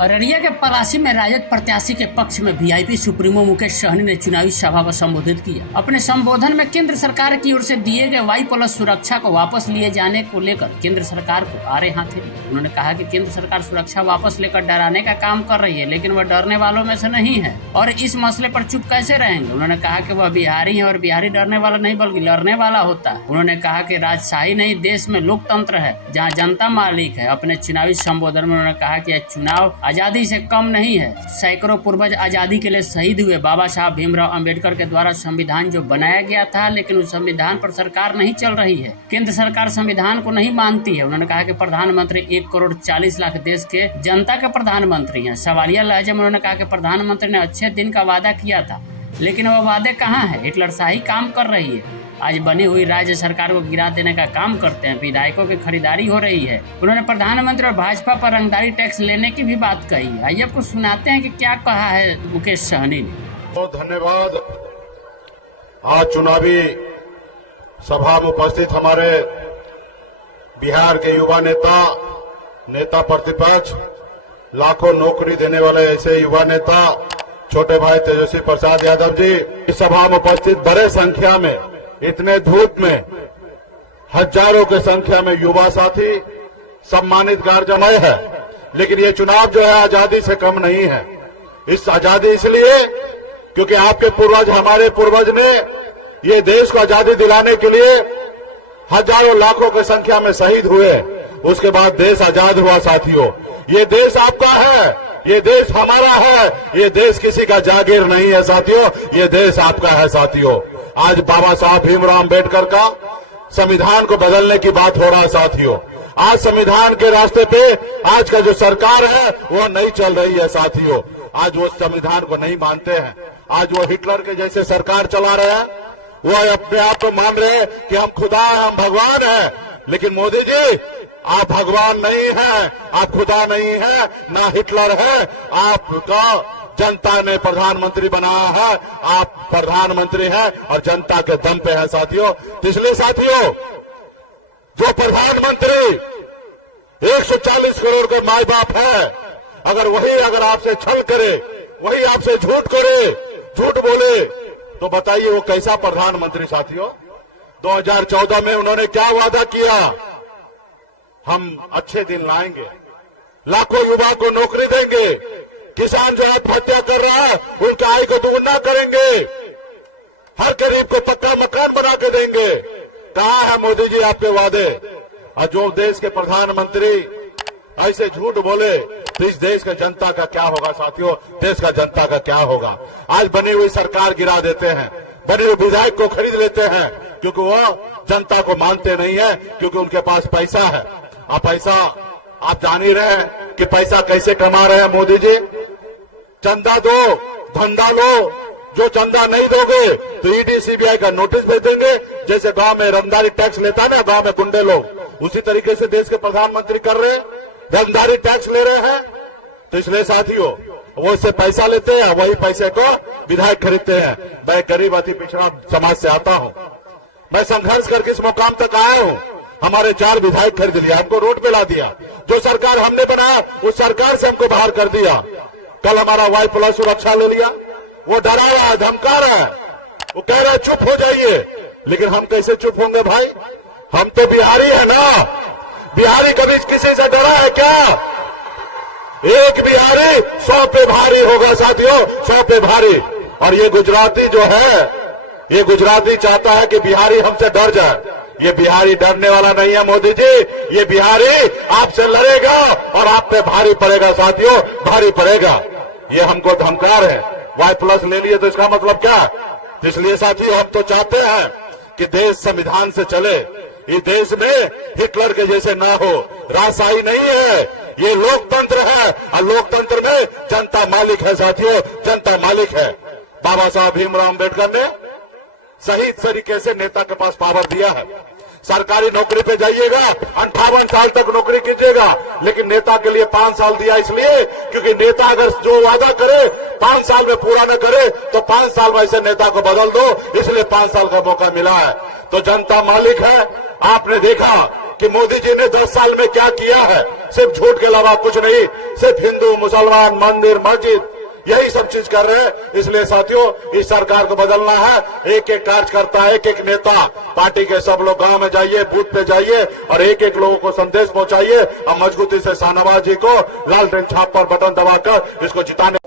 अररिया के पलासी में राजद प्रत्याशी के पक्ष में वीआईपी सुप्रीमो मुकेश सहनी ने चुनावी सभा को संबोधित किया। अपने संबोधन में केंद्र सरकार की ओर से दिए गए Y+ सुरक्षा को वापस लिए जाने को लेकर केंद्र सरकार को आड़े हाथे लिया। उन्होंने कहा कि केंद्र सरकार सुरक्षा वापस लेकर डराने का काम कर रही है, लेकिन वह डरने वालों में से नहीं है और इस मसले पर चुप कैसे रहेंगे। उन्होंने कहा कि वह बिहारी है और बिहारी डरने वाला नहीं बल्कि लड़ने वाला होता है। उन्होंने कहा कि राजशाही नहीं, देश में लोकतंत्र है जहाँ जनता मालिक है। अपने चुनावी संबोधन में उन्होंने कहा कि यह चुनाव आजादी से कम नहीं है। सैकड़ों पूर्वज आजादी के लिए शहीद हुए। बाबा साहब भीमराव अंबेडकर के द्वारा संविधान जो बनाया गया था, लेकिन उस संविधान पर सरकार नहीं चल रही है। केंद्र सरकार संविधान को नहीं मानती है। उन्होंने कहा कि प्रधानमंत्री 1,40,00,000 देश के जनता के प्रधानमंत्री हैं। सवालिया लहजे में उन्होंने कहा कि प्रधानमंत्री ने अच्छे दिन का वादा किया था, लेकिन वह वादे कहाँ है। हिटलरशाही काम कर रही है। आज बनी हुई राज्य सरकार को गिरा देने का काम करते हैं। विधायकों की खरीदारी हो रही है। उन्होंने प्रधानमंत्री और भाजपा पर रंगदारी टैक्स लेने की भी बात कही। आइए आपको सुनाते हैं कि क्या कहा है मुकेश सहनी ने। बहुत धन्यवाद। आज चुनावी सभा में उपस्थित हमारे बिहार के युवा नेता प्रतिपक्ष, लाखों नौकरी देने वाले ऐसे युवा नेता छोटे भाई तेजस्वी प्रसाद यादव जी, इस सभा में उपस्थित बड़े संख्या में, इतने धूप में हजारों की संख्या में युवा साथी, सम्मानित गार्जमय है। लेकिन ये चुनाव जो है आजादी से कम नहीं है। इस आजादी इसलिए क्योंकि आपके पूर्वज, हमारे पूर्वज ने ये देश को आजादी दिलाने के लिए हजारों लाखों की संख्या में शहीद हुए। उसके बाद देश आजाद हुआ। साथियों, ये देश आपका है, ये देश हमारा है, ये देश किसी का जागीर नहीं है। साथियों, ये देश आपका है। साथियों, आज बाबा साहब भीमराव अंबेडकर का संविधान को बदलने की बात हो रहा है। साथियों, आज संविधान के रास्ते पे आज का जो सरकार है वो नहीं चल रही है। साथियों, आज वो संविधान को नहीं मानते हैं। आज वो हिटलर के जैसे सरकार चला रहे हैं। वो अपने आप को मान रहे हैं कि हम खुदा हैं, हम भगवान हैं। लेकिन मोदी जी, आप भगवान नहीं हैं, आप खुदा नहीं है, ना हिटलर है। आपका जनता ने प्रधानमंत्री बनाया है। आप प्रधानमंत्री हैं और जनता के दम पे है। साथियों, इसलिए साथियों, जो प्रधानमंत्री 140 करोड़ के माई बाप है, अगर आपसे छल करे, वही आपसे झूठ करे, झूठ बोले, तो बताइए वो कैसा प्रधानमंत्री। साथियों, 2014 में उन्होंने क्या वादा किया? हम अच्छे दिन लाएंगे, लाखों युवा को नौकरी देंगे, किसान जो आत्महत्या कर रहा है उनकी आय को दोगुना करेंगे, हर गरीब को पक्का मकान बना के देंगे। कहाँ है मोदी जी आपके वादे? और जो देश के प्रधानमंत्री ऐसे झूठ बोले तो इस देश का जनता का क्या होगा। साथियों, देश का जनता का क्या होगा? आज बनी हुई सरकार गिरा देते हैं, बने हुए विधायक को खरीद लेते हैं, क्योंकि वो जनता को मानते नहीं है, क्योंकि उनके पास पैसा है। आप पैसा, आप जान ही रहे हैं कि पैसा कैसे कमा रहे हैं मोदी जी। चंदा दो, धंधा लो, जो चंदा नहीं दोगे तो ईडी सीबीआई का नोटिस भेज देंगे। जैसे गांव में रंगदारी टैक्स लेता है ना गांव में गुंडे लोग, उसी तरीके से देश के प्रधानमंत्री कर रहे हैं, रंगदारी टैक्स ले रहे हैं। तो इसलिए साथियों, वो इससे पैसा लेते हैं, वही पैसे को विधायक खरीदते हैं। मैं गरीब अति पिछड़ा समाज से आता हूं। मैं संघर्ष करके इस मुकाम तक आया हूं। हमारे 4 विधायक खरीद लिया, हमको रोड पे ला दिया। जो सरकार हमने बनाया उस सरकार से हमको बाहर कर दिया। कल हमारा Y+ सुरक्षा ले लिया। वो डरा रहा है, धमका रहा है, वो कह रहा है चुप हो जाइए। लेकिन हम कैसे चुप होंगे भाई? हम तो बिहारी है ना। बिहारी कभी किसी से डरा है क्या? एक बिहारी 100 पे भारी होगा। साथियों, 100 पे भारी। और ये गुजराती जो है, ये गुजराती चाहता है कि बिहारी हमसे डर जाए। ये बिहारी डरने वाला नहीं है मोदी जी। ये बिहारी आपसे लड़ेगा और आप पे भारी पड़ेगा। साथियों, भारी पड़ेगा। ये हमको धमका रहे हैं। Y+ ले लिए तो इसका मतलब क्या? इसलिए साथियों, हम तो चाहते हैं कि देश संविधान से चले। ये देश में हिटलर के जैसे ना हो। राजशाही नहीं है, ये लोकतंत्र है और लोकतंत्र में जनता मालिक है। साथियों, जनता मालिक है। बाबा साहब भीमराव अंबेडकर ने सही तरीके से नेता के पास पावर दिया है। सरकारी नौकरी पे जाइएगा, 58 साल तक नौकरी कीजिएगा, लेकिन नेता के लिए 5 साल दिया। इसलिए क्योंकि नेता अगर जो वादा करे 5 साल में पूरा न करे तो 5 साल में ऐसे नेता को बदल दो। इसलिए 5 साल का मौका मिला है। तो जनता मालिक है। आपने देखा कि मोदी जी ने 10 साल में क्या किया है। सिर्फ झूठ के अलावा कुछ नहीं, सिर्फ हिंदू मुसलमान मंदिर मस्जिद यही सब चीज कर रहे हैं। इसलिए साथियों इस सरकार को बदलना है। एक एक कार्यकर्ता, एक एक नेता, पार्टी के सब लोग गांव में जाइए, बूथ पे जाइए और एक एक लोगों को संदेश पहुंचाइए और मजबूती से शाहनवाज जी को लालटेन छाप पर बटन दबाकर इसको जिताने